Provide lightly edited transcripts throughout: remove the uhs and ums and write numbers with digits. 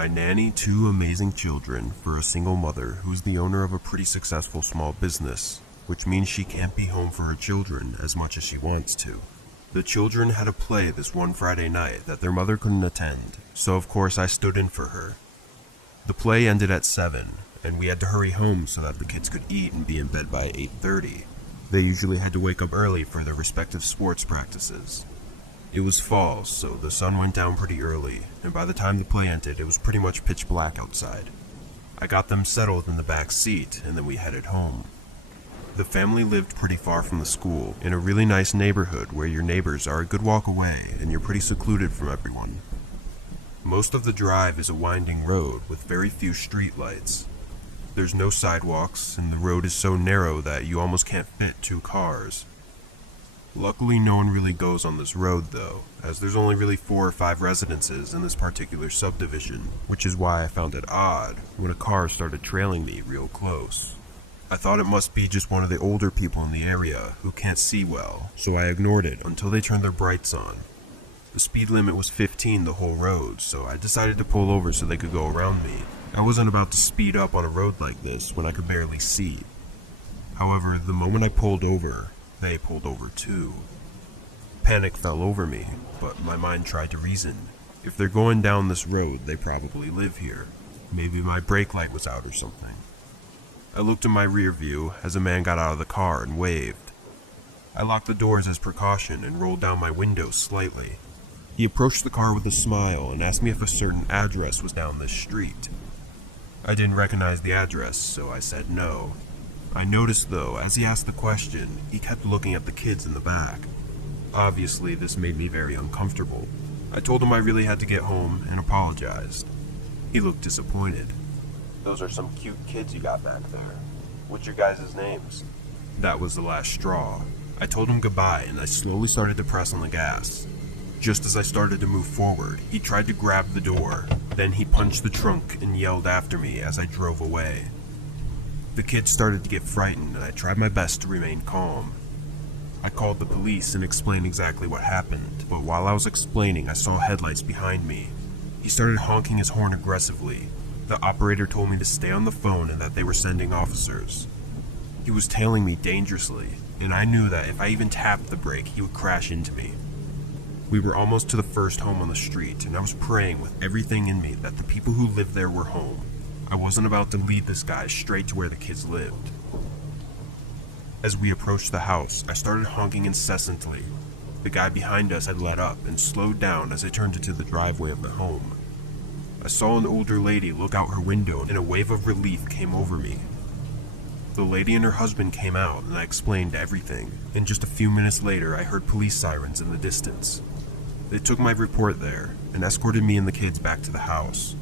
I nanny two amazing children for a single mother who's the owner of a pretty successful small business, which means she can't be home for her children as much as she wants to. The children had a play this one Friday night that their mother couldn't attend, so of course I stood in for her. The play ended at 7, and we had to hurry home so that the kids could eat and be in bed by 8:30. They usually had to wake up early for their respective sports practices. It was fall, so the sun went down pretty early, and by the time the play ended, it was pretty much pitch black outside. I got them settled in the back seat, and then we headed home. The family lived pretty far from the school, in a really nice neighborhood where your neighbors are a good walk away and you're pretty secluded from everyone. Most of the drive is a winding road with very few street lights. There's no sidewalks, and the road is so narrow that you almost can't fit 2 cars. Luckily, no one really goes on this road though, as there's only really 4 or 5 residences in this particular subdivision, which is why I found it odd when a car started trailing me real close. I thought it must be just one of the older people in the area who can't see well, so I ignored it until they turned their brights on. The speed limit was 15 the whole road, so I decided to pull over so they could go around me. I wasn't about to speed up on a road like this when I could barely see. However, the moment I pulled over, they pulled over too. Panic fell over me, but my mind tried to reason. If they're going down this road, they probably live here. Maybe my brake light was out or something. I looked in my rear view as a man got out of the car and waved. I locked the doors as precaution and rolled down my window slightly. He approached the car with a smile and asked me if a certain address was down this street. I didn't recognize the address, so I said no. I noticed though, as he asked the question, he kept looking at the kids in the back. Obviously, this made me very uncomfortable. I told him I really had to get home and apologized. He looked disappointed. "Those are some cute kids you got back there. What's your guys' names?" That was the last straw. I told him goodbye and I slowly started to press on the gas. Just as I started to move forward, he tried to grab the door. Then he punched the trunk and yelled after me as I drove away. The kids started to get frightened and I tried my best to remain calm. I called the police and explained exactly what happened, but while I was explaining, I saw headlights behind me. He started honking his horn aggressively. The operator told me to stay on the phone and that they were sending officers. He was tailing me dangerously, and I knew that if I even tapped the brake, he would crash into me. We were almost to the first home on the street, and I was praying with everything in me that the people who lived there were home. I wasn't about to lead this guy straight to where the kids lived. As we approached the house, I started honking incessantly. The guy behind us had let up and slowed down as I turned into the driveway of the home. I saw an older lady look out her window and a wave of relief came over me. The lady and her husband came out and I explained everything, and just a few minutes later I heard police sirens in the distance. They took my report there and escorted me and the kids back to the house.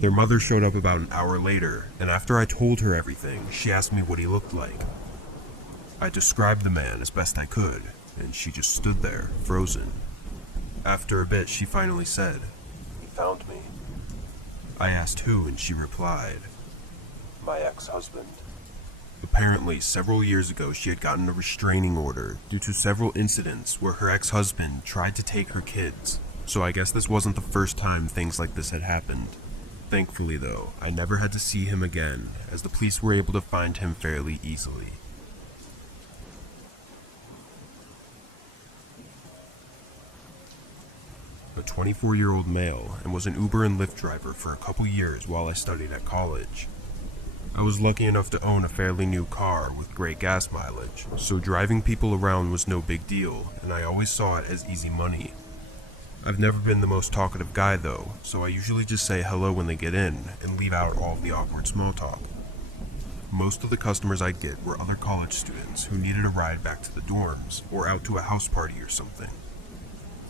Their mother showed up about an hour later, and after I told her everything, she asked me what he looked like. I described the man as best I could, and she just stood there, frozen. After a bit, she finally said, "He found me." I asked who, and she replied, "My ex-husband." Apparently, several years ago, she had gotten a restraining order due to several incidents where her ex-husband tried to take her kids, so I guess this wasn't the first time things like this had happened. Thankfully though, I never had to see him again, as the police were able to find him fairly easily. A 24-year-old male, and was an Uber and Lyft driver for a couple years while I studied at college. I was lucky enough to own a fairly new car with great gas mileage, so driving people around was no big deal, and I always saw it as easy money. I've never been the most talkative guy though, so I usually just say hello when they get in and leave out all of the awkward small talk. Most of the customers I'd get were other college students who needed a ride back to the dorms or out to a house party or something.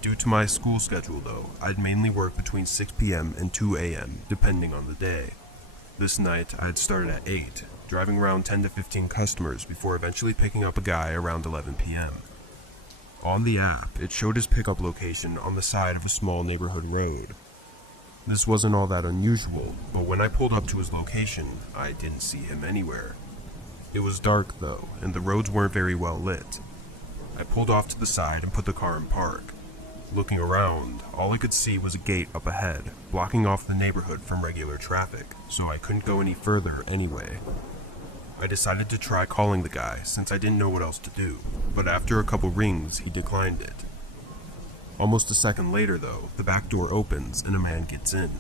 Due to my school schedule though, I'd mainly work between 6 p.m. and 2 a.m. depending on the day. This night, I had started at 8, driving around 10 to 15 customers before eventually picking up a guy around 11 p.m. On the app, it showed his pickup location on the side of a small neighborhood road. This wasn't all that unusual, but when I pulled up to his location, I didn't see him anywhere. It was dark though, and the roads weren't very well lit. I pulled off to the side and put the car in park. Looking around, all I could see was a gate up ahead, blocking off the neighborhood from regular traffic, so I couldn't go any further anyway. I decided to try calling the guy since I didn't know what else to do, but after a couple rings, he declined it. Almost a second later though, the back door opens and a man gets in.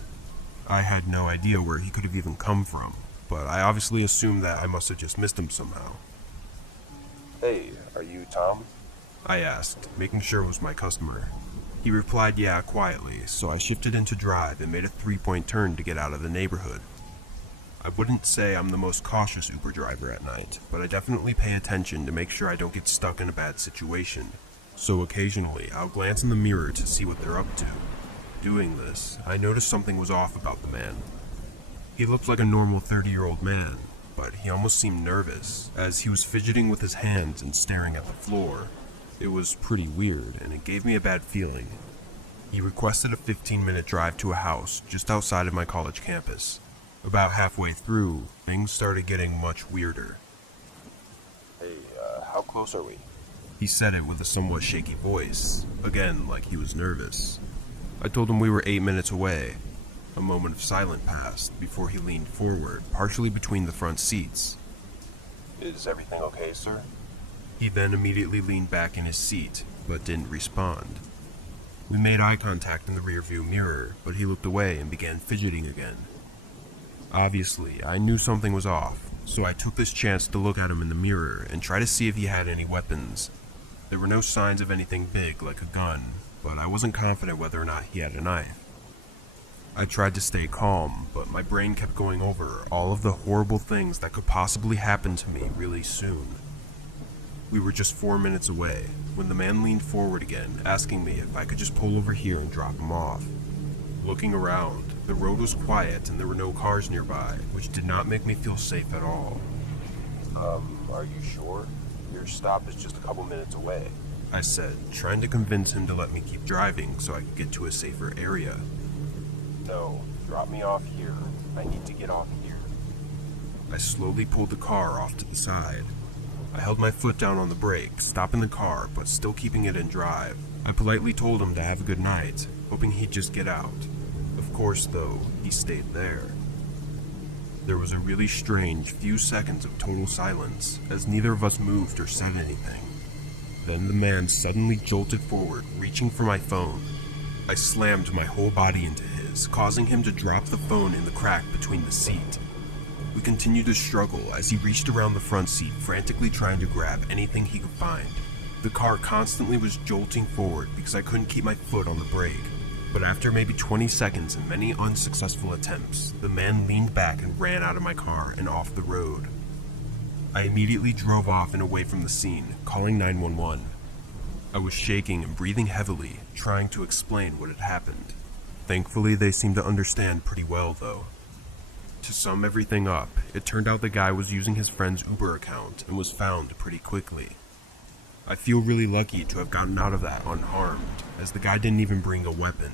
I had no idea where he could have even come from, but I obviously assumed that I must have just missed him somehow. "Hey, are you Tom?" I asked, making sure it was my customer. He replied yeah quietly, so I shifted into drive and made a 3-point turn to get out of the neighborhood. I wouldn't say I'm the most cautious Uber driver at night, but I definitely pay attention to make sure I don't get stuck in a bad situation. So occasionally, I'll glance in the mirror to see what they're up to. Doing this, I noticed something was off about the man. He looked like a normal 30-year-old man, but he almost seemed nervous, as he was fidgeting with his hands and staring at the floor. It was pretty weird, and it gave me a bad feeling. He requested a 15-minute drive to a house just outside of my college campus. About halfway through, things started getting much weirder. "Hey, how close are we?" He said it with a somewhat shaky voice, again like he was nervous. I told him we were 8 minutes away. A moment of silence passed before he leaned forward, partially between the front seats. "Is everything okay, sir?" He then immediately leaned back in his seat, but didn't respond. We made eye contact in the rearview mirror, but he looked away and began fidgeting again. Obviously, I knew something was off, so I took this chance to look at him in the mirror and try to see if he had any weapons. There were no signs of anything big like a gun, but I wasn't confident whether or not he had a knife. I tried to stay calm, but my brain kept going over all of the horrible things that could possibly happen to me really soon. We were just 4 minutes away, when the man leaned forward again, asking me if I could just pull over here and drop him off. Looking around, the road was quiet and there were no cars nearby, which did not make me feel safe at all. Are you sure? Your stop is just a couple minutes away," I said, trying to convince him to let me keep driving so I could get to a safer area. "No, drop me off here. I need to get off here." I slowly pulled the car off to the side. I held my foot down on the brake, stopping the car but still keeping it in drive. I politely told him to have a good night, hoping he'd just get out. Of course, though, he stayed there. There was a really strange few seconds of total silence, as neither of us moved or said anything. Then the man suddenly jolted forward, reaching for my phone. I slammed my whole body into his, causing him to drop the phone in the crack between the seat. We continued to struggle as he reached around the front seat, frantically trying to grab anything he could find. The car constantly was jolting forward because I couldn't keep my foot on the brake. But after maybe 20 seconds and many unsuccessful attempts, the man leaned back and ran out of my car and off the road. I immediately drove off and away from the scene, calling 911. I was shaking and breathing heavily, trying to explain what had happened. Thankfully, they seemed to understand pretty well, though. To sum everything up, it turned out the guy was using his friend's Uber account and was found pretty quickly. I feel really lucky to have gotten out of that unharmed, as the guy didn't even bring a weapon.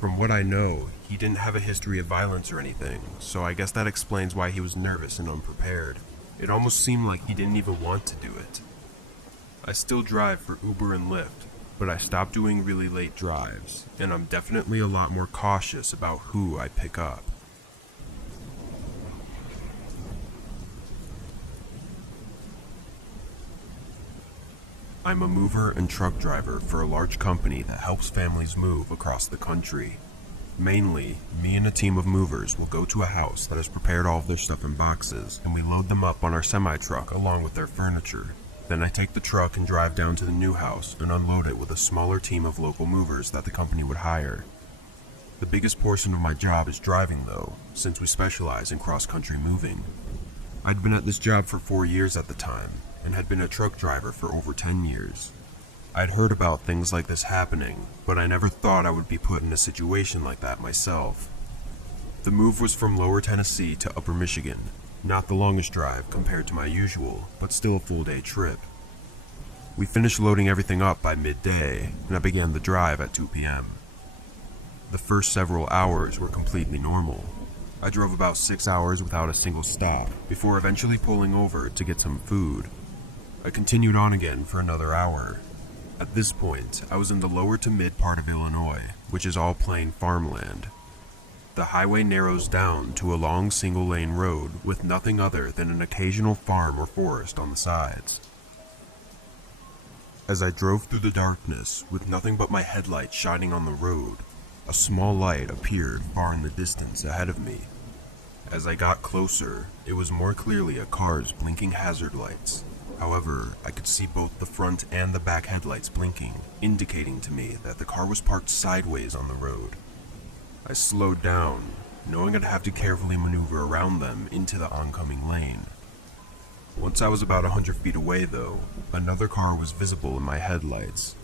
From what I know, he didn't have a history of violence or anything, so I guess that explains why he was nervous and unprepared. It almost seemed like he didn't even want to do it. I still drive for Uber and Lyft, but I stopped doing really late drives, and I'm definitely a lot more cautious about who I pick up. I'm a mover and truck driver for a large company that helps families move across the country. Mainly, me and a team of movers will go to a house that has prepared all of their stuff in boxes, and we load them up on our semi-truck along with their furniture. Then I take the truck and drive down to the new house and unload it with a smaller team of local movers that the company would hire. The biggest portion of my job is driving though, since we specialize in cross-country moving. I'd been at this job for 4 years at the time, and had been a truck driver for over 10 years. I'd heard about things like this happening, but I never thought I would be put in a situation like that myself. The move was from Lower Tennessee to Upper Michigan, not the longest drive compared to my usual, but still a full-day trip. We finished loading everything up by midday, and I began the drive at 2 p.m. The first several hours were completely normal. I drove about 6 hours without a single stop, before eventually pulling over to get some food. I continued on again for another hour. At this point, I was in the lower to mid part of Illinois, which is all plain farmland. The highway narrows down to a long single-lane road with nothing other than an occasional farm or forest on the sides. As I drove through the darkness with nothing but my headlights shining on the road, a small light appeared far in the distance ahead of me. As I got closer, it was more clearly a car's blinking hazard lights. However, I could see both the front and the back headlights blinking, indicating to me that the car was parked sideways on the road. I slowed down, knowing I'd have to carefully maneuver around them into the oncoming lane. Once I was about 100 feet away though, another car was visible in my headlights.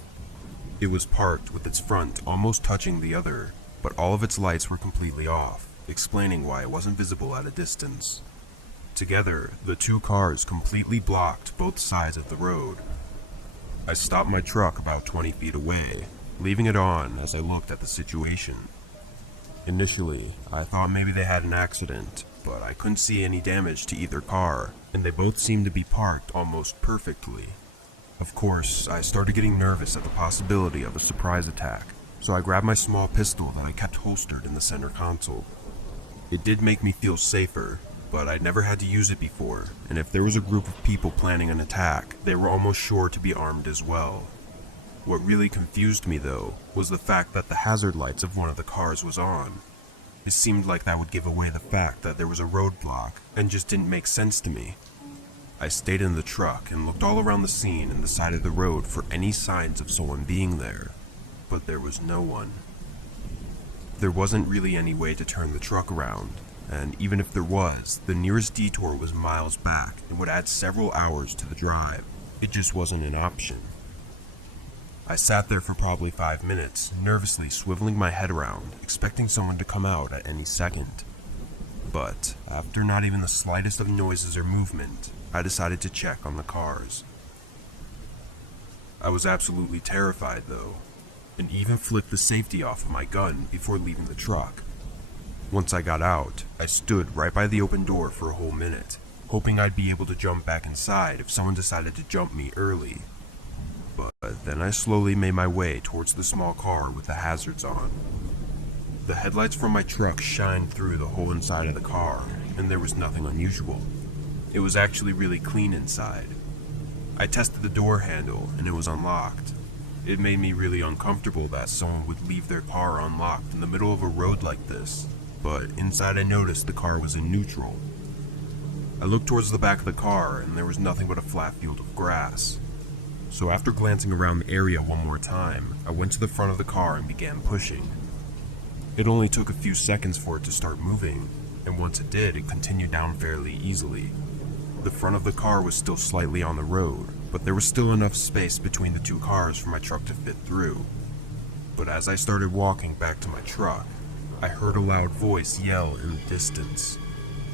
It was parked with its front almost touching the other, but all of its lights were completely off, explaining why it wasn't visible at a distance. Together, the two cars completely blocked both sides of the road. I stopped my truck about 20 feet away, leaving it on as I looked at the situation. Initially, I thought maybe they had an accident, but I couldn't see any damage to either car, and they both seemed to be parked almost perfectly. Of course, I started getting nervous at the possibility of a surprise attack, so I grabbed my small pistol that I kept holstered in the center console. It did make me feel safer, but I'd never had to use it before, and if there was a group of people planning an attack, they were almost sure to be armed as well. What really confused me though, was the fact that the hazard lights of one of the cars was on. It seemed like that would give away the fact that there was a roadblock, and just didn't make sense to me. I stayed in the truck and looked all around the scene and the side of the road for any signs of someone being there, but there was no one. There wasn't really any way to turn the truck around, and even if there was, the nearest detour was miles back and would add several hours to the drive. It just wasn't an option. I sat there for probably 5 minutes, nervously swiveling my head around, expecting someone to come out at any second. But, after not even the slightest of noises or movement, I decided to check on the cars. I was absolutely terrified though, and even flipped the safety off of my gun before leaving the truck. Once I got out, I stood right by the open door for a whole minute, hoping I'd be able to jump back inside if someone decided to jump me early. But then I slowly made my way towards the small car with the hazards on. The headlights from my truck shined through the whole inside of the car, and there was nothing unusual. It was actually really clean inside. I tested the door handle, and it was unlocked. It made me really uncomfortable that someone would leave their car unlocked in the middle of a road like this, but inside I noticed the car was in neutral. I looked towards the back of the car, and there was nothing but a flat field of grass. So after glancing around the area one more time, I went to the front of the car and began pushing. It only took a few seconds for it to start moving, and once it did, it continued down fairly easily. The front of the car was still slightly on the road, but there was still enough space between the two cars for my truck to fit through. But as I started walking back to my truck, I heard a loud voice yell in the distance.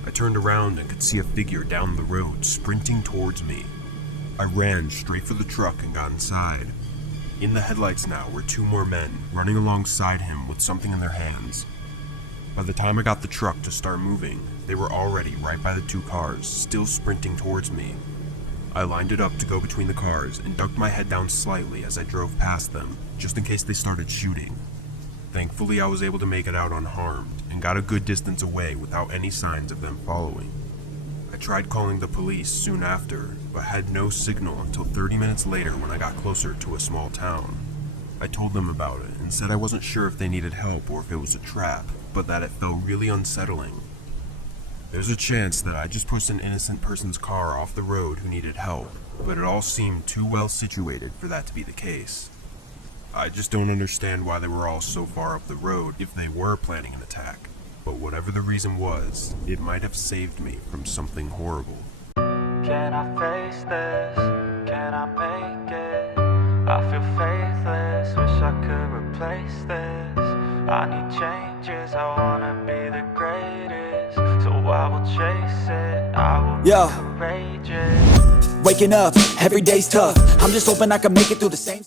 I turned around and could see a figure down the road sprinting towards me. I ran straight for the truck and got inside. In the headlights now were two more men running alongside him with something in their hands. By the time I got the truck to start moving, they were already right by the two cars, still sprinting towards me. I lined it up to go between the cars and ducked my head down slightly as I drove past them, just in case they started shooting. Thankfully, I was able to make it out unharmed and got a good distance away without any signs of them following. I tried calling the police soon after, but had no signal until 30 minutes later when I got closer to a small town. I told them about it and said I wasn't sure if they needed help or if it was a trap, but that it felt really unsettling. There's a chance that I just pushed an innocent person's car off the road who needed help, but it all seemed too well situated for that to be the case. I just don't understand why they were all so far up the road if they were planning an attack. But whatever the reason was, it might have saved me from something horrible. Can I face this? Can I make it? I feel faithless, wish I could replace this. I need changes, I wanna be the greatest. So I will chase it, I will be courageous. Waking up, every day's tough. I'm just hoping I can make it through the same